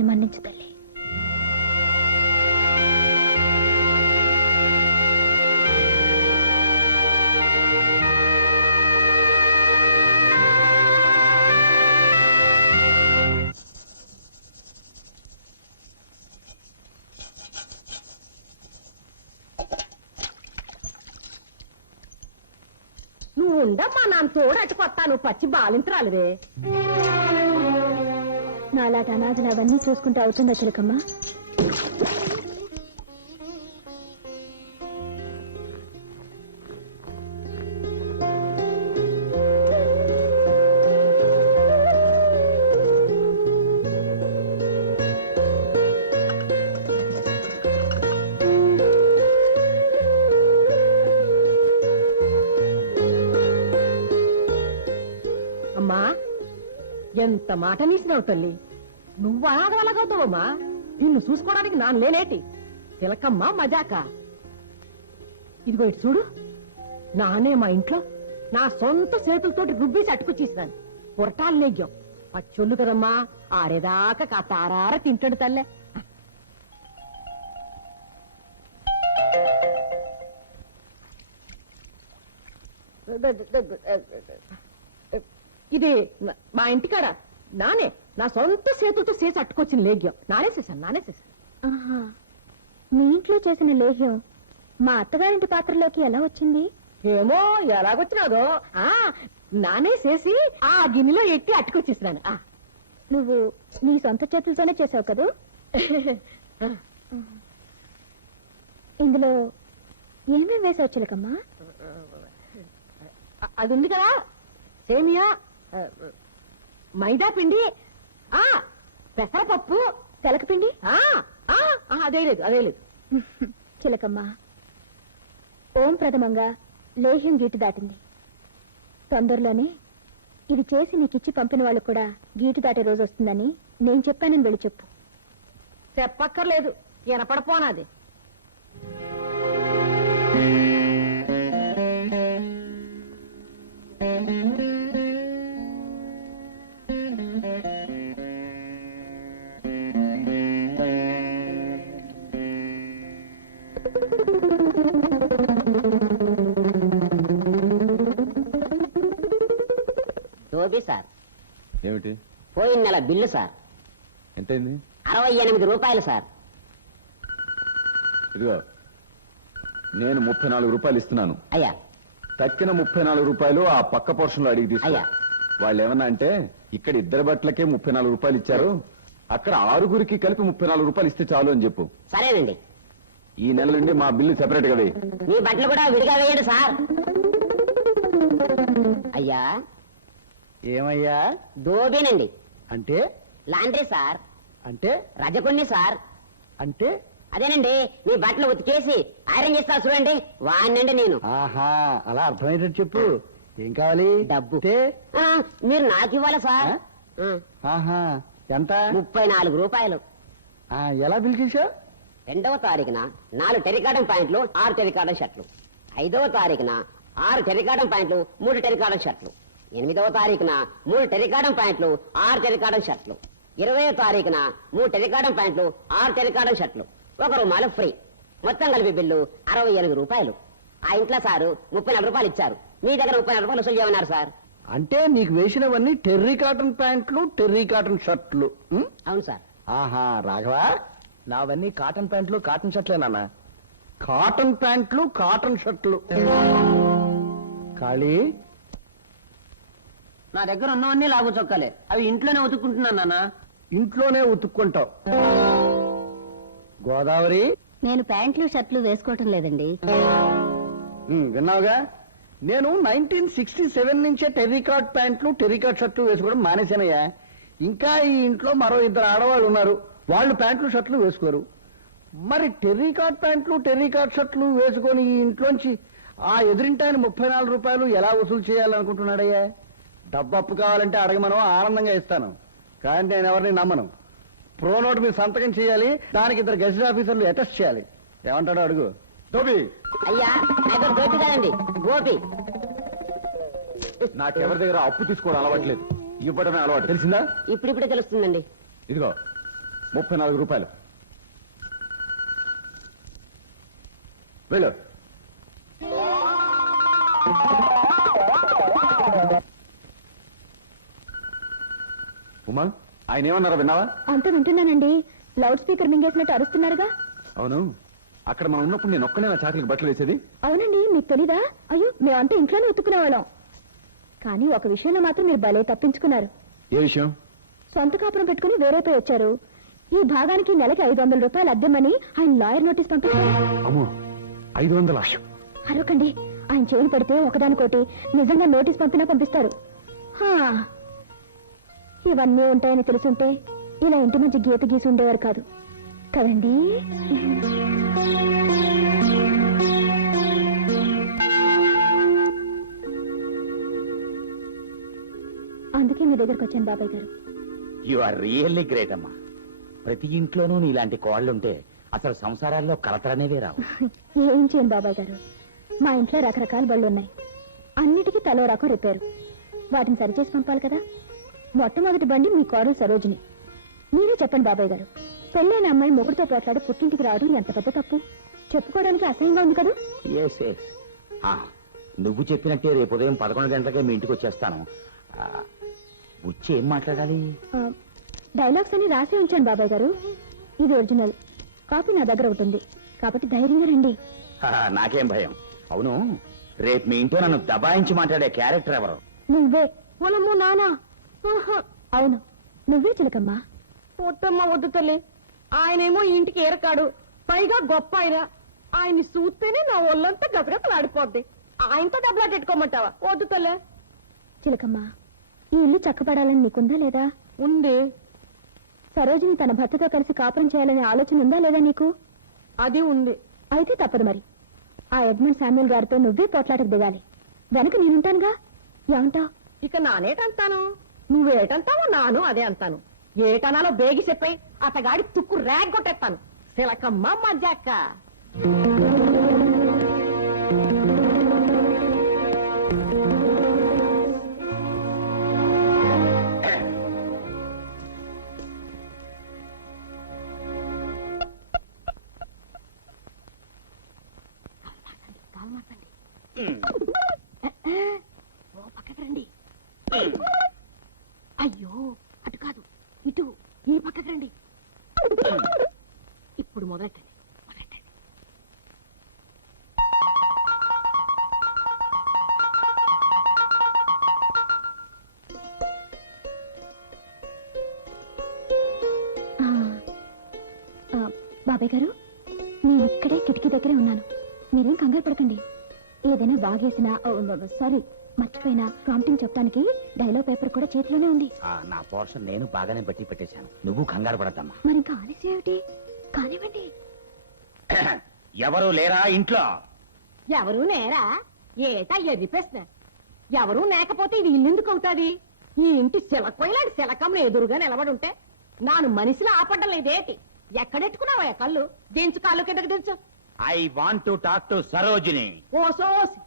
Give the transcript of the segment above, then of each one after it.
నన్ను మన్నించు తల్లి. నువ్వు ఉండమ్మా నాన్న తోడు అటుకొత్తాను పచ్చి బాలింతరాలువే. నాలాట అనాథలు అవన్నీ చూసుకుంటూ అవుతుందా చిలకమ్మ? అమ్మా ఎంత మాట నీసినావు తల్లి? నువ్వు అనాథవలగవుతావమ్మా నిన్ను చూసుకోవడానికి నాన్న లేనేటి. తిలకమ్మ మజాక. ఇదిగో ఇటు చూడు. నానే మా ఇంట్లో నా సొంత చేతులతోటి రుబ్బేసి అట్టుకొచ్చేసినాను పొరటాలు నెయ్యం. పచ్చొల్లు కదమ్మా. ఆరేదాకా కాతారార తింటాడు తల్లే. ఇది మా ఇంటికాడ నానే. నా సొంత చేతులతో చేసి అట్టుకొచ్చిన లేగ్యం నానే చేశాను నానే చేశాను ఆహా మీ ఇంట్లో చేసిన లేహ్యం మా అత్తగారింటి పాత్రలోకి ఎలా వచ్చింది ఏమో ఎలాగొచ్చినాదో ఆ నానే చేసి ఆ గిన్నెలో ఎట్టి అట్టుకొచ్చేసినాను ఆ. నువ్వు నీ సొంత చేతులతోనే చేసావు కదూ ఇందులో ఏమేం వేసావు చిలకమ్మా అ- అది ఉంది కదా సేమియా ఆ, మైదా పిండి పెసరపప్పు తెలకపిండి ఆ ఆ, ఆ, అదే లేదు అదే లేదు. చిలకమ్మ ఓం ప్రథమంగా లేహ్యం గీటు దాటింది. తొందరలోనే ఇది చేసి నీకిచ్చి పంపిన వాళ్ళు కూడా గీటు దాటే రోజు వస్తుందని నేను చెప్పానని వెళ్ళి చెప్పు. చెప్పక్కర్లేదు ఎనపడపోనాది టోబీ సార్. ఏమిటి? పోయిన నెల బిల్లు సార్. ఎంతైంది? అరవై ఎనిమిది రూపాయలు సార్. ఇదిగో నేను ముప్పై నాలుగు రూపాయలు ఇస్తున్నాను. అయ్యా. తక్కిన ముప్పై నాలుగు రూపాయలు ఆ పక్క పోర్షన్లో అడిగి తీసుకో. అయ్యా. వాళ్ళు ఏమన్నా అంటే ఇక్కడ ఇద్దరు బట్టలకే ముప్పై నాలుగు రూపాయలు ఇచ్చారు. అక్కడ ఆరుగురికి కలిపి ముప్పై నాలుగు రూపాయలు ఇస్తే చాలు అని చెప్పు. సరేనండి. ఈ నెల నుండి మా బిల్లు సెపరేట్ కదా. మీ బట్టలు కూడా విడిగా వేయండి సార్. అయ్యా. ఏమయ్యా? దోబీనండి అంటే? Laundry sir. అంటే? రజకుణ్ణి సార్. అంటే? అదేనండి మీ బట్టలు ఉతికేసి ఐరన్ చేస్తా చూడండి వాడినండి నేను. ఆహా అలా అర్థమయ్యేటట్టు చెప్పు. ఏం కావాలి? డబ్బు. ఆ, మీరు నాకు ఇవ్వాలి సార్? ఆ, ఆహా ఎంత? ముప్పై నాలుగు రూపాయలు. ఆ, ఎలా బిల్ చేశావు? రెండవ తారీఖున నాలుగు టెరికాటం ప్యాంట్లు ఆరు టెరికాటం షర్ట్లు. ఐదవ తారీఖున ఆరు టెరికాటం ప్యాంట్లు మూడు టెరికాటం షర్ట్లు. ఎనిమిదవ తారీఖున మూడు టెరికాటం ప్యాంట్లు ఆరు టెరికాటం షర్ట్లు. ఇరవయో తారీఖున మూడు టెరికాటం ప్యాంట్లు ఆరు టెరికాటం షర్ట్లు. ఒక రుమాలు ఫ్రీ. మొత్తం కలిపి బిల్లు అరవై ఎనిమిది రూపాయలు. ఆ ఇంట్లో సారు ముప్పై నాలుగు రూపాయలు ఇచ్చారు. మీ దగ్గర ముప్పై నాలుగు రూపాయలు వసూలు చేయమన్నారు సార్. అంటే నీకు వేసినవన్నీ టెర్రీ కాటన్ ప్యాంట్లు టెర్రీ కాటన్ షర్ట్లు. ఉం? అవును సార్. ఆహా రాఘవా నావన్నీ కాటన్ ప్యాంట్లు కాటన్ షర్ట్లేనా కాటన్ ప్యాంట్లు కాటన్ షర్ట్లు. ఖాళీ? నా దగ్గర ఉన్నవన్నీ లాగు చొక్కాలే. అవి ఇంట్లోనే ఉతుక్కుంటున్నాను నాన్న. ఇంట్లోనే ఉతుక్కుంటావు. గోదావరి? నేను ప్యాంట్లు షర్ట్లు వేసుకోవటం లేదండి. ఉమ్, విన్నావుగా? నేను నైన్టీన్ సిక్స్టీ సెవెన్ నుంచే టెర్రికాట్ ప్యాంట్లు టెర్రికాట్ షర్ట్లు వేసుకోవడం మానేశానయ్యా. ఇంకా ఈ ఇంట్లో మరో ఇద్దరు ఆడవాళ్ళు ఉన్నారు. వాళ్ళు ప్యాంట్లు షర్ట్లు వేసుకోరు. మరి టెర్రికాట్ ప్యాంట్లు టెర్రికాట్ షర్ట్లు వేసుకొని ఈ ఇంట్లోంచి ఆ ఎదురింటాయన ముప్పై నాలుగు రూపాయలు ఎలా వసూలు చేయాలనుకుంటున్నాడయ్యా? డబ్బు అప్పు కావాలంటే అడగమను ఆనందంగా ఇస్తాను. కానీ నేను ఎవరిని నమ్మను. ప్రో నోట్ మీద సంతకం చేయాలి దానికి ఇద్దరు గెజిట్ ఆఫీసర్లు అటెస్ట్ చేయాలి. ఏమంటాడో అడుగు. టోబీ అయ్యా గోపి కాదండి. గోపి! నాకెవరి దగ్గర అప్పు తీసుకోవడం అలవాట్లేదు. ఇవ్వడమే అలవాటు. తెలిసిందా? ఇప్పుడిప్పుడే తెలుస్తుందండి. ఇదిగో ముప్పై నాలుగు రూపాయలు. వెళ్ళు. ఉమా ఆయన ఏమన్నారో విన్నావా? అంత వింటున్నానండి. లౌడ్ స్పీకర్ మింగేసినట్టు అరుస్తున్నారుగా. అవును. అక్కడ మనం ఉన్నప్పుడు నేను ఒక్కనే నా చాకలికి బట్టలు వేసేది? అవునండి మీకు తెలీదా? అయ్యో మేమంతా ఇంట్లోనే ఉతుక్కునేవాళ్ళం. కానీ ఒక విషయంలో మాత్రం మీరు భలే తప్పించుకున్నారు. ఏ విషయం? సొంత కాపురం పెట్టుకుని వేరేపై వచ్చారు. ఈ భాగానికి నెలకి ఐదు వందల రూపాయలు అద్దెమని ఆయన లాయర్ నోటీస్ పంపించారు. అమ్మో ఐదు వందల అరవకండి. ఆయన చేయి పడితే ఒకదానికోటి నిజంగా నోటీస్ పంపినా పంపిస్తారు. హా. ఇవన్నీ ఉంటాయని తెలుసుంటే ఇలా ఇంటి మధ్య గీత గీసి ఉండేవారు కాదు. కదండి? అందుకే మీ దగ్గరకు వచ్చాను బాబాయ్ గారు. యు ఆర్ రియల్లీ గ్రేట్ అమ్మా. ప్రతి ఇంట్లోనూ నీలాంటి కోళ్ళుంటే అసలు సంసారాల్లో కలతలనేవే రావు. ఏం చేయను బాబాయ్ గారు? మా ఇంట్లో రకరకాల బళ్ళు ఉన్నాయి. అన్నిటికీ తలో రకం రిపేరు. వాటిని సరిచేసి పంపాలి కదా? మొట్టమొదటి బండి మీ కోడలు సరోజిని. మీరే చెప్పండి బాబాయ్ గారు. పెళ్ళైన అమ్మాయి మొగుడుతో పోట్లాడి పుట్టింటికి రావడం ఎంత పెద్ద తప్పు? చెప్పుకోవడానికి అసహ్యంగా ఉంది కదా? ఎస్ ఎస్ నువ్వు చెప్పినట్టే రేపు ఉదయం పదకొండు గంటలకే మీ ఇంటికి వచ్చేస్తాను. ఆ, వచ్చి ఏం మాట్లాడాలి? ఆ, డైలాగ్స్ అన్ని రాసే ఉంచాను బాబాయ్ గారు. ఇది ఒరిజినల్. కాపీ నా దగ్గర ఒకటి ఉంది కాబట్టి ధైర్యంగా రండి. నాకేం భయం. అవును రేపు మీ ఇంట్లో నన్ను దబాయించి మాట్లాడే క్యారెక్టర్ ఎవరు? నువ్వే. పొలము నానా. అవును. నువ్వే చిలకమ్మా. వద్దమ్మా వద్దు తల్లి. ఆయనేమో ఇంటికి ఏరకాడు. పైగా గొప్ప ఆయన. ఆయన్ని చూస్తేనే నా ఒళ్ళంతా గజగజలాడిపోద్ది ఆయనతో దెబ్బలాటెట్టుకోమంటావా వద్దు తల్లి. చిలకమ్మా ఈ ఇల్లు చక్కబడాలని నీకుందా లేదా? ఉంది. సరోజిని తన భర్తతో కలిసి కాపురం చేయాలనే ఆలోచన ఉందా లేదా నీకు? అది ఉంది. అయితే తప్పదు మరి. ఆ ఎడ్మండ్ శామ్యుల్ గారితో నువ్వే పోట్లాటకు దిగాలి. వెనక నేనుంటానుగా? ఏమంటావ్? ఇక నానేటంతాను? నువ్వేటంటావో నాను అదే అంటాను ఏటనాలో బేగి చెప్పాయి అతగాడి తుక్కు ర్యాగ్ కొట్టేస్తాను శిలకమ్మ మజాక్క ఈ పక్కకి రండి ఇప్పుడు మొదలెట్టండి మొదలెట్టండి. బాబాయ్ గారు నేను ఇక్కడే కిటికీ దగ్గరే ఉన్నాను. మీరేం కంగారు పడకండి. ఏదైనా బాగేసినా సారీ మర్చిపోయినా ప్రాంప్టింగ్ చెప్పడానికి డైలాగ్ పేపర్ కూడా చేతిలోనే ఉంది. ఆ, నా పోర్షన్ నేను బాగానే బట్టి పెట్టేశాను. నువ్వు కంగారు పడద్దమ్మా. మరి ఇంకా ఆలస్యం ఏమిటి? కానివ్వండి. ఎవరు లేరా ఇంట్లో? ఎవరు నేరా? ఏటా ఎర్రి ప్రశ్న ఎవరు లేకపోతే ఇది ఇల్లెందుకు అవుతాది? ఈ ఇంటి శిలకొయ్యలాంటి శిలకమ్మ ఎదురుగా నిలబడుంటే నాను మనిషిలో ఆపడ్డం లేదేటి? ఎక్కడెట్టుకున్నావా కళ్ళు? దించు కాళ్ళు కిందకి దించు. I want to talk to Sarojini ఓసోసి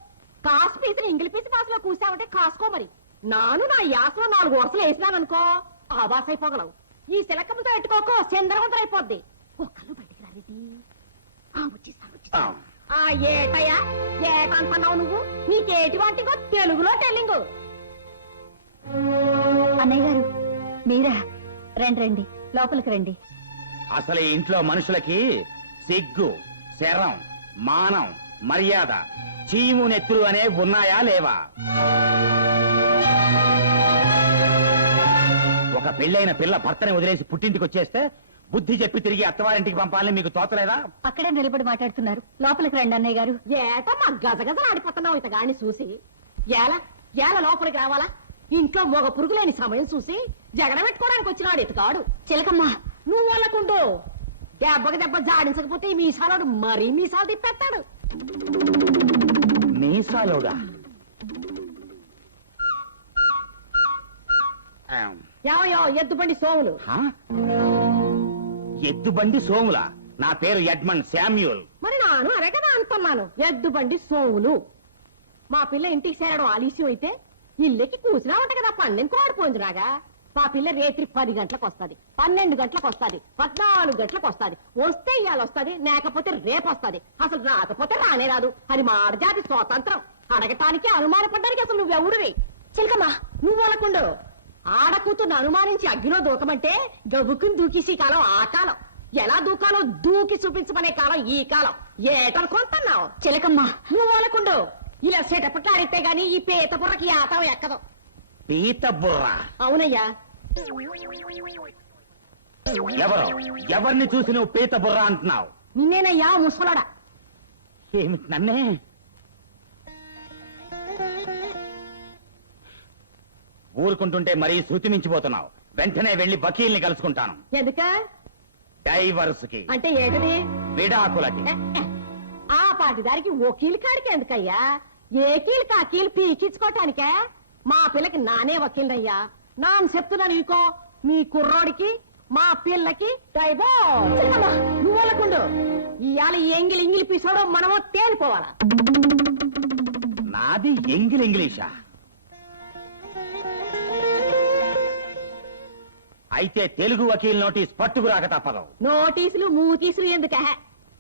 కాసు పీసులు ఇంగిలి పీసి పాసులో కూసావంటే కాసుకో మరి. నాను నా యాసలో నాలుగు వరుసలు వేసినాననుకో ఆవాసైపోగలవు ఈ శిలకమ్మతో ఎట్టుకోకో చంద్రవంతం అయిపోద్ది ఒక్కళ్ళు బయటికి ఆ, వచ్చేసా. ఆ ఏటయ్యా ఏటంటున్నావు నువ్వు? నీకేటి వాటికో తెలుగులో టెల్లింగు. అన్నయ్య గారు మీరా? రండి రండి. లోపలికి రండి. అసలు ఈ ఇంట్లో మనుషులకి సిగ్గు శరం మానం మర్యాద. చీము నెత్తులు అనే ఉన్నాయా లేవా? ఒక పెళ్ళైన పిల్ల భర్తని వదిలేసి పుట్టింటికి వచ్చేస్తే బుద్ధి చెప్పి తిరిగి అత్తవారింటికి పంపాలని మీకు తోచలేదా? అక్కడే నిలబడి మాట్లాడుతున్నారు. లోపలికి రండి అన్నయ్య గారు. ఏట మా గజగజలు ఆడిపోతున్నావు ఇతగాని చూసి. ఏల ఏల లోపలికి రావాలా? ఇంట్లో మొగ పురుగు లేని సమయం చూసి జగడ పెట్టుకోవడానికి వచ్చినాడు ఇతగాడు చిలకమ్మ. నువ్వు వాళ్ళకుండు దెబ్బకి దెబ్బ జాడించకపోతే ఈ మీసాలోడు మరీ మీసాలు తిప్పేస్తాడు. మీసాలోడా. ఏమయ్యో ఎద్దుబండి సోములు. హా? ఎద్దుబండి సోముల? నా పేరు ఎడ్మండ్ శామ్యూల్. మరి నాను అరే కదా అంటున్నాను ఎద్దుబండి సోములు. మా పిల్ల ఇంటికి చేరడం ఆలస్యం అయితే ఇల్లెక్కి కూసినా ఉంట కదా పండిన కోడి పుంజురాగా మా పిల్ల రేత్రి పది గంటలకు వస్తది పన్నెండు గంటలకు వస్తది పద్నాలుగు గంటలకు వస్తది. వస్తే ఇవాళ వస్తది లేకపోతే రేపు వస్తది. అసలు రాకపోతే రానే రాదు. అది మా ఆడజాతి స్వాతంత్రం. అడగటానికి అనుమానపడ్డానికి అసలు నువ్వెవడివి? చిలకమ్మా నువ్వు అనకుండు ఆడకూతుర్ని అనుమానించి అగ్గిలో దూకమంటే గబుక్కుని దూకేసి కాలం ఆ కాలం. ఎలా దూకాలో దూకి చూపించమనే కాలం ఈ కాలం. ఏటనుకుంటున్నావు చిలకమ్మా. నువ్వు అనకుండు ఇలా సెటపట్లు ఆడితే గాని ఈ పేత బుర్రకి ఆటం ఎక్కదు. పీత బుర్ర. అవునయ్యా. ఎవరు? ఎవరిని చూసి నువ్వు పీత బుర్ర అంటున్నావు? నిన్నేనయ్యా ముసలాడా. ఏమిటి నన్నే? ఊరుకుంటుంటే మరీ శృతి మించిపోతున్నావు. వెంటనే వెళ్ళి వకీల్ని కలుసుకుంటాను. ఎందుక? డైవర్స్కి అంటే ఏంటది? విడాకులకి. ఆ పాటిదారికి వకీలు కాడికి ఎందుకయ్యా ఏ కీలు కా కీలు పీకించుకోవటానికే మా పిల్లకి నానే వకీలయ్యా. నాన్న చెప్తున్నాను ఇంకో. మీ కుర్రోడికి మా పిల్లకి నువ్వు వాళ్ళకుండు. ఇవాళ ఎంగిలి ఇంగిలి పిసోడో మనమో తేలిపోవాలా. నాది ఎంగిల్ ఇంగ్లీషా? అయితే తెలుగు వకీల్ నోటీస్ పట్టుకు రాక తప్పదు. నోటీసులు మూతీసులు ఎందుకే?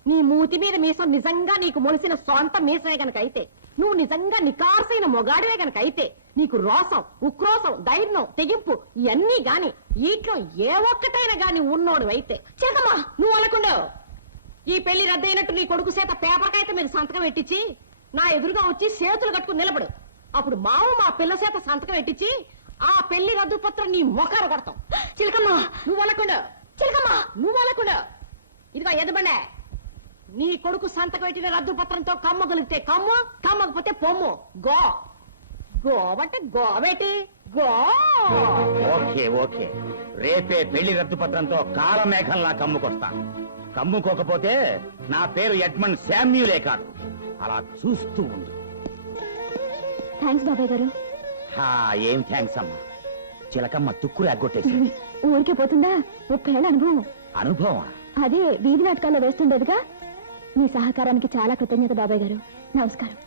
నీ మూతి మీద మీసం నిజంగా నీకు మొలిసిన సొంత మీసమే గనక అయితే నువ్వు నిజంగా నికార్సైన మొగాడివే గనక అయితే నీకు రోసం ఉక్రోసం ధైర్యం తెగింపు ఇవన్నీ గాని వీటిలో ఏ ఒక్కటైనా గాని ఉన్నోడు అయితే. చిలకమ్మా నువ్వు అనకుండా ఈ పెళ్ళి రద్దయినట్టు నీ కొడుకు చేత పేపర్ కాగితం మీద సంతకం పెట్టించి నా ఎదురుగా వచ్చి చేతులు కట్టుకుని నిలబడు. అప్పుడు మావు మా పిల్ల చేత సంతకం పెట్టించి ఆ పెళ్ళి రద్దు పత్రం నీ మొఖాలు కొడతాం చిలకమ్మా! నువ్వు అనకుండా చిలకమ్మా! నువ్వు అనకుండా ఇదిగో ఎదబండే నీ కొడుకు సంతకం పెట్టిన రద్దు పత్రంతో కమ్మగలిగితే కమ్ము కమ్మకపోతే పొమ్ము. గో. గోవంటే గోవేటి? గో! Okay okay. రేపే పెళ్ళి రద్దు పత్రంతో కాలమేఘంలా కమ్ముకొస్తా. కమ్ముకోకపోతే నా పేరు ఎడ్మండ్ శామ్యులే కాదు. అలా చూస్తూ ఉండు. థ్యాంక్స్ బాబాయ్ గారు. హా, ఏం థ్యాంక్స్ అమ్మా. చిలకమ్మ తుక్కులు ఎగ్గొట్టేసి ఊరికే పోతుందా? ఏళ్ళ అనుభవం. అనుభవం అదే వీధి నాటకాల్లో వేస్తుండేదిగా. మీ సహకారానికి చాలా కృతజ్ఞత బాబాయ్ గారు. నమస్కారం.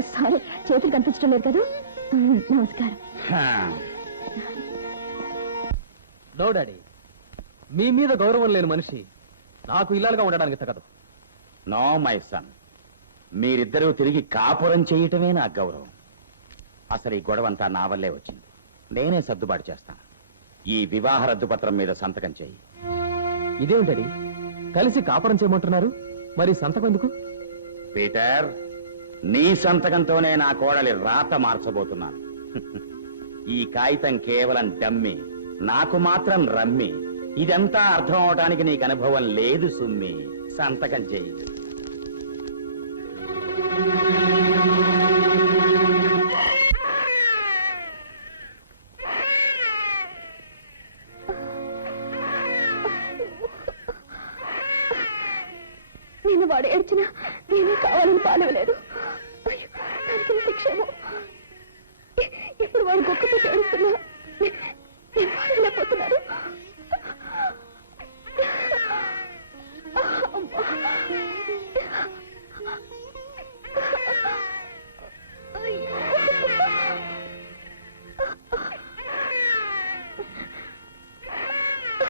సారీ చేతులు కనిపించడం లేదు కదా? నమస్కారం. నో డాడీ మీ మీద గౌరవం లేని మనిషి నాకు ఇల్లాలుగా ఉండడానికి తగదు. నో మై సన్ మీరిద్దరూ తిరిగి కాపురం చేయటమే నా గౌరవం. అసలు ఈ గొడవంతా నా వల్లే వచ్చింది. నేనే సర్దుబాటు చేస్తాను ఈ వివాహ రద్దు పత్రం మీద సంతకం చేయి. ఇదేం డాడీ కలిసి కాపురం చేయమంటున్నారు? మరి సంతకం ఎందుకు? పీటర్ నీ సంతకంతోనే నా కోడలి రాత మార్చబోతున్నాను. ఈ కాగితం కేవలం డమ్మి నాకు మాత్రం రమ్మి. ఇదంతా అర్థం అవటానికి నీకు అనుభవం లేదు సుమ్మి. సంతకం చేయి. నేను వాడు ఏడ్చినా నేనే కావాలని పాలవలేదు. వేసిన శిక్షను ఇప్పుడు వాడు గొప్ప పెట్టేస్తున్నా పోతున్నారు